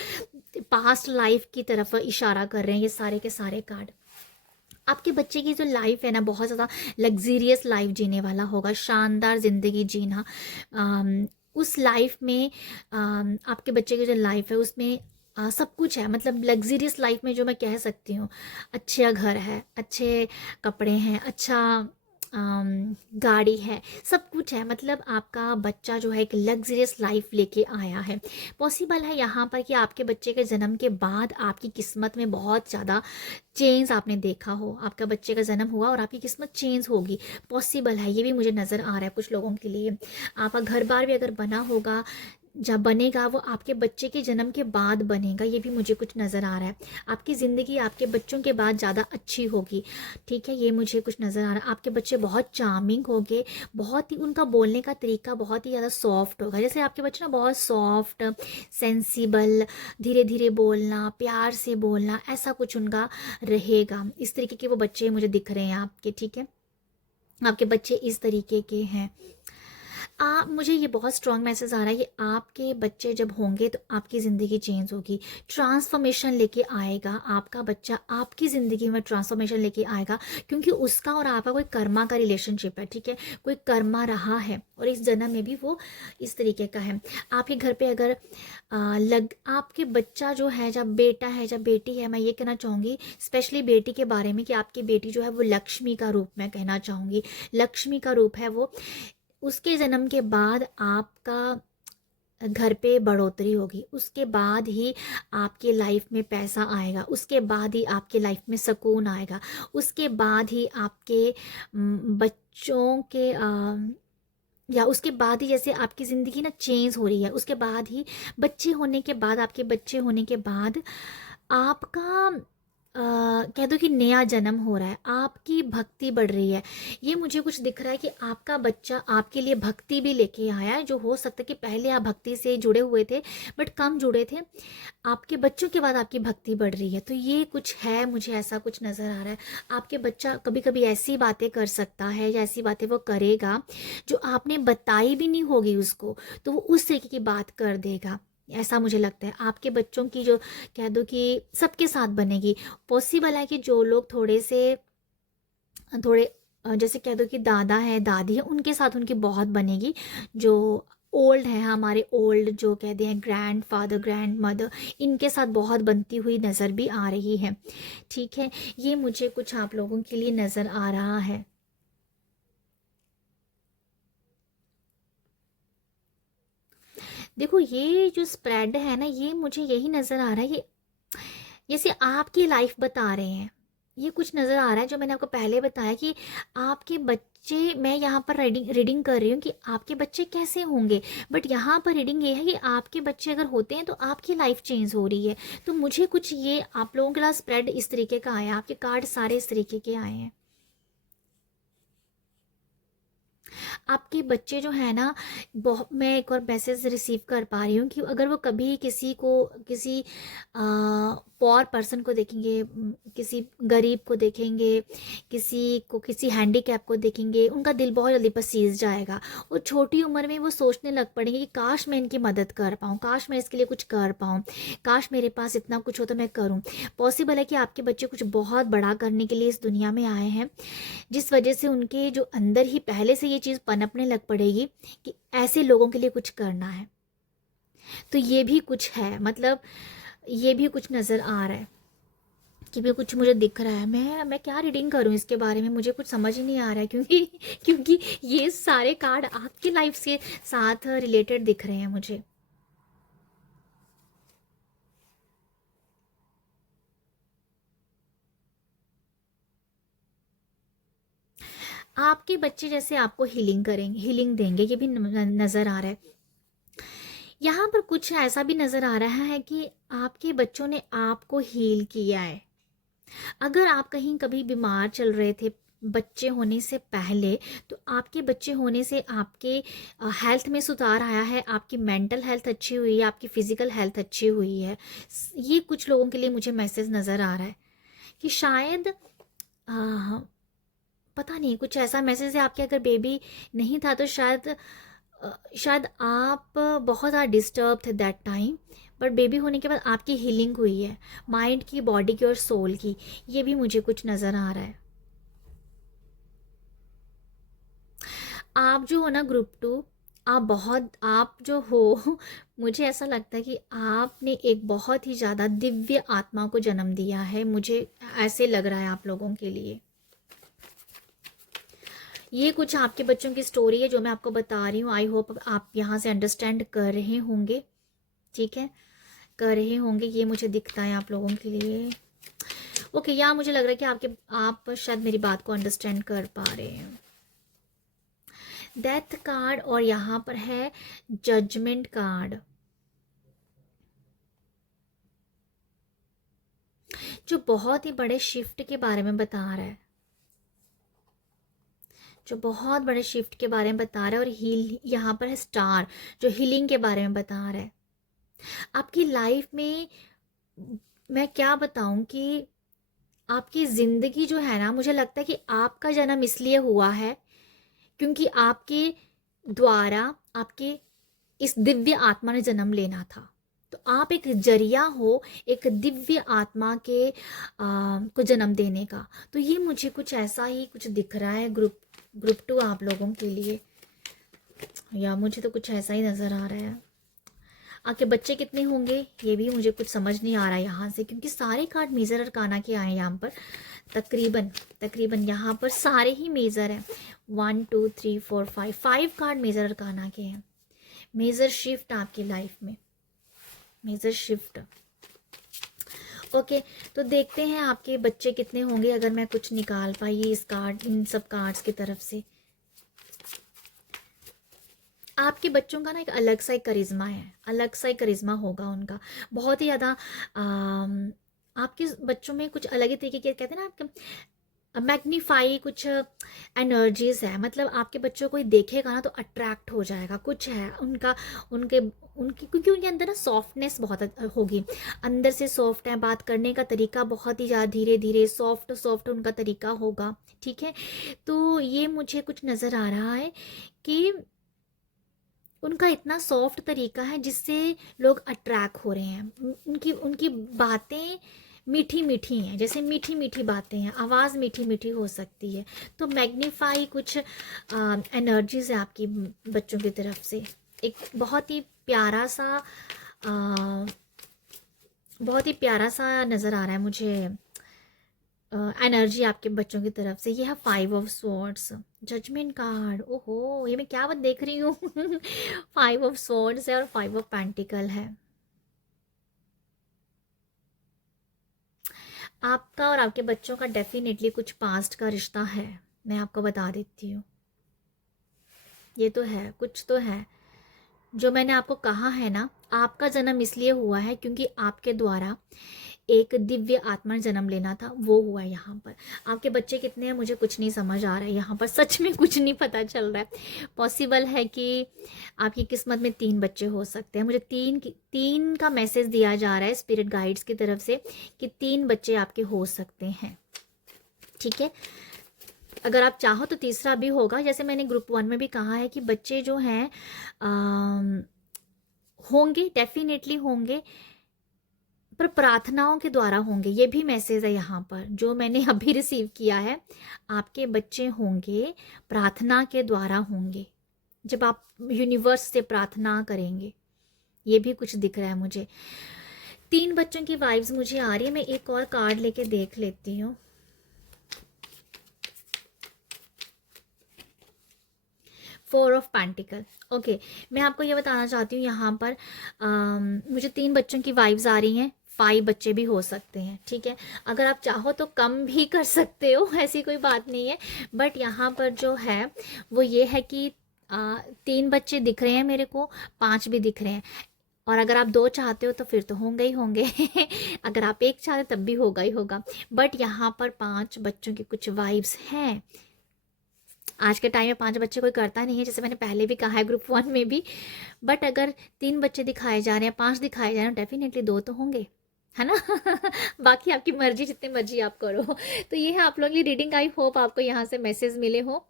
पास्ट लाइफ की तरफ इशारा कर रहे हैं, ये सारे के सारे कार्ड। आपके बच्चे की जो लाइफ है ना बहुत ज़्यादा लग्जीरियस लाइफ जीने वाला होगा, शानदार ज़िंदगी जीना, उस लाइफ में आपके बच्चे की जो लाइफ है उसमें सब कुछ है, मतलब लग्जीरियस लाइफ में जो मैं कह सकती हूँ, अच्छा घर है, अच्छे कपड़े हैं, अच्छा गाड़ी है, सब कुछ है, मतलब आपका बच्चा जो है एक लग्जरियस लाइफ लेके आया है। पॉसिबल है यहाँ पर कि आपके बच्चे के जन्म के बाद आपकी किस्मत में बहुत ज़्यादा चेंज आपने देखा हो, आपका बच्चे का जन्म हुआ और आपकी किस्मत चेंज होगी, पॉसिबल है, ये भी मुझे नज़र आ रहा है कुछ लोगों के लिए। आपका घर बार भी अगर बना होगा, जब बनेगा वो आपके बच्चे के जन्म के बाद बनेगा, ये भी मुझे कुछ नज़र आ रहा है। आपकी ज़िंदगी आपके बच्चों के बाद ज़्यादा अच्छी होगी, ठीक है, ये मुझे कुछ नज़र आ रहा है। आपके बच्चे बहुत चार्मिंग होंगे, बहुत ही उनका बोलने का तरीका बहुत ही ज़्यादा सॉफ्ट होगा, जैसे आपके बच्चे ना बहुत सॉफ्ट, सेंसिबल, धीरे धीरे बोलना, प्यार से बोलना, ऐसा कुछ उनका रहेगा, इस तरीके के वो बच्चे मुझे दिख रहे हैं आपके, ठीक है, आपके बच्चे इस तरीके के हैं। मुझे ये बहुत स्ट्रॉन्ग मैसेज आ रहा है कि आपके बच्चे जब होंगे तो आपकी ज़िंदगी चेंज होगी, ट्रांसफॉर्मेशन लेके आएगा। आपका बच्चा आपकी ज़िंदगी में ट्रांसफॉर्मेशन लेके आएगा, क्योंकि उसका और आपका कोई कर्मा का रिलेशनशिप है, ठीक है, कोई कर्मा रहा है और इस जन्म में भी वो इस तरीके का है। आपके घर पे अगर आपके बच्चा जो है, जब बेटा है जब बेटी है, मैं ये कहना चाहूँगी स्पेशली बेटी के बारे में कि आपकी बेटी जो है वो लक्ष्मी का रूप, मैं कहना चाहूँगी लक्ष्मी का रूप है वो। उसके जन्म के बाद आपका घर पे बढ़ोतरी होगी, उसके बाद ही आपके लाइफ में पैसा आएगा, उसके बाद ही आपके लाइफ में सुकून आएगा, उसके बाद ही आपके बच्चों के या उसके बाद ही जैसे आपकी ज़िंदगी ना चेंज हो रही है, उसके बाद ही बच्चे होने के बाद, आपके बच्चे होने के बाद आपका कह दो कि नया जन्म हो रहा है, आपकी भक्ति बढ़ रही है। ये मुझे कुछ दिख रहा है कि आपका बच्चा आपके लिए भक्ति भी लेके आया है, जो हो सकता है कि पहले आप भक्ति से जुड़े हुए थे बट कम जुड़े थे, आपके बच्चों के बाद आपकी भक्ति बढ़ रही है। तो ये कुछ है, मुझे ऐसा कुछ नज़र आ रहा है। आपके बच्चा कभी कभी ऐसी बातें कर सकता है या ऐसी बातें वो करेगा जो आपने बताई भी नहीं होगी उसको, तो वो उस तरीके की बात कर देगा, ऐसा मुझे लगता है। आपके बच्चों की जो कह दो कि सबके साथ बनेगी। पॉसिबल है कि जो लोग थोड़े जैसे कह दो कि दादा है दादी है, उनके साथ उनकी बहुत बनेगी। जो ओल्ड है, हमारे ओल्ड जो कहते हैं ग्रैंड फादर ग्रैंड मदर, इनके साथ बहुत बनती हुई नज़र भी आ रही है, ठीक है। ये मुझे कुछ आप लोगों के लिए नज़र आ रहा है। देखो ये जो स्प्रेड है ना, ये मुझे यही नज़र आ रहा है, ये जैसे आपकी लाइफ बता रहे हैं। ये कुछ नज़र आ रहा है जो मैंने आपको पहले बताया कि आपके बच्चे, मैं यहाँ पर रीडिंग रीडिंग कर रही हूँ कि आपके बच्चे कैसे होंगे, बट यहाँ पर रीडिंग ये है कि आपके बच्चे अगर होते हैं तो आपकी लाइफ चेंज हो रही है। तो मुझे कुछ ये आप लोगों के लिए स्प्रेड इस तरीके का आया, आपके कार्ड सारे इस तरीके के आए हैं। आपके बच्चे जो है ना, बहुत, मैं एक और मैसेज रिसीव कर पा रही हूँ कि अगर वो कभी किसी पॉर पर्सन को देखेंगे, किसी गरीब को देखेंगे, किसी हैंडीकैप को देखेंगे, उनका दिल बहुत जल्दी पसीज जाएगा और छोटी उम्र में वो सोचने लग पड़ेंगे कि काश मैं इनकी मदद कर पाऊँ, काश मैं इसके लिए कुछ कर पाऊँ, काश मेरे पास इतना कुछ हो तो मैं करूँ। पॉसिबल है कि आपके बच्चे कुछ बहुत बड़ा करने के लिए इस दुनिया में आए हैं, जिस वजह से उनके जो अंदर ही पहले से ये चीज़ पनपने लग पड़ेगी कि ऐसे लोगों के लिए कुछ करना है। तो ये भी कुछ है, मतलब ये भी कुछ नज़र आ रहा है कि भी कुछ मुझे दिख रहा है। मैं क्या रीडिंग करूं इसके बारे में, मुझे कुछ समझ ही नहीं आ रहा है, क्योंकि क्योंकि ये सारे कार्ड आपकी लाइफ से साथ रिलेटेड दिख रहे हैं मुझे। आपके बच्चे जैसे आपको हीलिंग करेंगे, हीलिंग देंगे, ये भी नज़र आ रहा है। यहाँ पर कुछ ऐसा भी नज़र आ रहा है कि आपके बच्चों ने आपको हील किया है। अगर आप कहीं कभी बीमार चल रहे थे बच्चे होने से पहले, तो आपके बच्चे होने से आपके हेल्थ में सुधार आया है, आपकी मेंटल हेल्थ अच्छी हुई है, आपकी फिजिकल हेल्थ अच्छी हुई है। ये कुछ लोगों के लिए मुझे मैसेज नज़र आ रहा है कि शायद पता नहीं, कुछ ऐसा मैसेज है आपके अगर बेबी नहीं था तो शायद आप बहुत ज़्यादा डिस्टर्ब थे दैट टाइम, बट बेबी होने के बाद आपकी हीलिंग हुई है, माइंड की, बॉडी की और सोल की। ये भी मुझे कुछ नज़र आ रहा है। आप जो हो ना ग्रुप 2, आप जो हो मुझे ऐसा लगता है कि आपने एक बहुत ही ज़्यादा दिव्य आत्मा को जन्म दिया है, मुझे ऐसे लग रहा है आप लोगों के लिए। ये कुछ आपके बच्चों की स्टोरी है जो मैं आपको बता रही हूँ। आई होप आप यहाँ से अंडरस्टैंड कर रहे होंगे, ठीक है, कर रहे होंगे। ये मुझे दिखता है आप लोगों के लिए। ओके, यहाँ मुझे लग रहा है कि आप शायद मेरी बात को अंडरस्टैंड कर पा रहे हैं। डेथ कार्ड और यहाँ पर है जजमेंट कार्ड, जो बहुत ही बड़े शिफ्ट के बारे में बता रहा है, जो बहुत बड़े शिफ्ट के बारे में बता रहा है। और हील यहाँ पर है स्टार, जो हीलिंग के बारे में बता रहा है। आपकी लाइफ में मैं क्या बताऊं कि आपकी ज़िंदगी जो है ना, मुझे लगता है कि आपका जन्म इसलिए हुआ है क्योंकि आपके द्वारा आपके इस दिव्य आत्मा ने जन्म लेना था। तो आप एक जरिया हो एक दिव्य आत्मा के को जन्म देने का। तो ये मुझे कुछ ऐसा ही कुछ दिख रहा है ग्रुप 2 आप लोगों के लिए, या मुझे तो कुछ ऐसा ही नज़र आ रहा है। आपके बच्चे कितने होंगे ये भी मुझे कुछ समझ नहीं आ रहा है यहाँ से, क्योंकि सारे कार्ड मेजर अरकाना के आए हैं यहाँ पर। तकरीबन यहाँ पर सारे ही मेजर हैं। 1 2 3 4 5 कार्ड मेजर अरकाना के हैं। मेजर शिफ्ट आपकी लाइफ में, मेजर शिफ्ट। ओके, तो देखते हैं आपके बच्चे कितने होंगे, अगर मैं कुछ निकाल पाई इस कार्ड, इन सब कार्ड्स की तरफ से। आपके बच्चों का ना एक अलग सा ही करिश्मा है, अलग सा ही करिश्मा होगा उनका, बहुत ही ज़्यादा। आपके बच्चों में कुछ अलग ही तरीके के, कहते हैं ना आपके मैग्नीफाई कुछ एनर्जीज है। मतलब आपके बच्चों को देखेगा ना तो अट्रैक्ट हो जाएगा, कुछ है उनका, उनकी क्योंकि उनके अंदर ना सॉफ्टनेस बहुत होगी, अंदर से सॉफ्ट है, बात करने का तरीका बहुत ही ज़्यादा धीरे धीरे सॉफ्ट उनका तरीका होगा। ठीक है, तो ये मुझे कुछ नज़र आ रहा है कि उनका इतना सॉफ्ट तरीका है जिससे लोग अट्रैक्ट हो रहे हैं। उनकी उनकी बातें मीठी मीठी हैं, जैसे मीठी मीठी बातें हैं, आवाज़ मीठी मीठी हो सकती है। तो मैग्नीफाई कुछ एनर्जीज है आपकी बच्चों की तरफ से। एक बहुत ही प्यारा सा बहुत ही प्यारा सा नज़र आ रहा है मुझे एनर्जी आपके बच्चों की तरफ से। ये है 5 ऑफ स्वॉर्ड्स, जजमेंट कार्ड। ओहो, ये मैं क्या बात देख रही हूँ 5 ऑफ स्वॉर्ड्स है और 5 ऑफ पेंटिकल है। आपका और आपके बच्चों का डेफिनेटली कुछ पास्ट का रिश्ता है, मैं आपको बता देती हूँ। ये तो है, कुछ तो है। जो मैंने आपको कहा है ना, आपका जन्म इसलिए हुआ है क्योंकि आपके द्वारा एक दिव्य आत्मा जन्म लेना था, वो हुआ है यहाँ पर। आपके बच्चे कितने हैं मुझे कुछ नहीं समझ आ रहा है यहाँ पर, सच में कुछ नहीं पता चल रहा है। पॉसिबल है कि आपकी किस्मत में 3 बच्चे हो सकते हैं। मुझे तीन का मैसेज दिया जा रहा है स्पिरिट गाइड्स की तरफ से कि 3 बच्चे आपके हो सकते हैं। ठीक है, अगर आप चाहो तो तीसरा भी होगा। जैसे मैंने ग्रुप 1 में भी कहा है कि बच्चे जो हैं होंगे, डेफिनेटली होंगे, पर प्रार्थनाओं के द्वारा होंगे। ये भी मैसेज है यहाँ पर जो मैंने अभी रिसीव किया है। आपके बच्चे होंगे प्रार्थना के द्वारा होंगे, जब आप यूनिवर्स से प्रार्थना करेंगे। ये भी कुछ दिख रहा है मुझे। 3 बच्चों की वाइब्स मुझे आ रही है। मैं एक और कार्ड लेके देख लेती हूँ। Four of pentacle. ओके, मैं आपको ये बताना चाहती हूँ यहाँ पर मुझे 3 बच्चों की वाइब्स आ रही हैं। 5 बच्चे भी हो सकते हैं। ठीक है, अगर आप चाहो तो कम भी कर सकते हो, ऐसी कोई बात नहीं है। बट यहाँ पर जो है वो ये है कि 3 बच्चे दिख रहे हैं मेरे को, 5 भी दिख रहे हैं। और अगर आप 2 चाहते हो तो फिर तो होंगे ही होंगे अगर आप 1 चाहते तब भी होगा ही होगा। बट यहाँ पर 5 बच्चों की कुछ वाइब्स हैं। आज के टाइम में 5 बच्चे कोई करता नहीं है, जैसे मैंने पहले भी कहा है ग्रुप 1 में भी। बट अगर 3 बच्चे दिखाए जा रहे हैं, 5 दिखाए जा रहे हैं, डेफिनेटली 2 तो होंगे, है ना बाकी आपकी मर्जी, जितनी मर्जी आप करो। तो ये है आप लोगों की रीडिंग। आई होप आपको यहाँ से मैसेज मिले हो।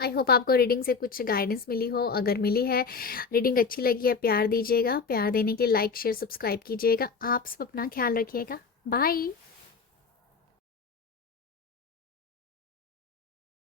आई होप आपको रीडिंग से कुछ गाइडेंस मिली हो। अगर मिली है, रीडिंग अच्छी लगी है, प्यार दीजिएगा। प्यार देने के लिए लाइक शेयर सब्सक्राइब कीजिएगा। आप सब अपना ख्याल रखिएगा। बाय।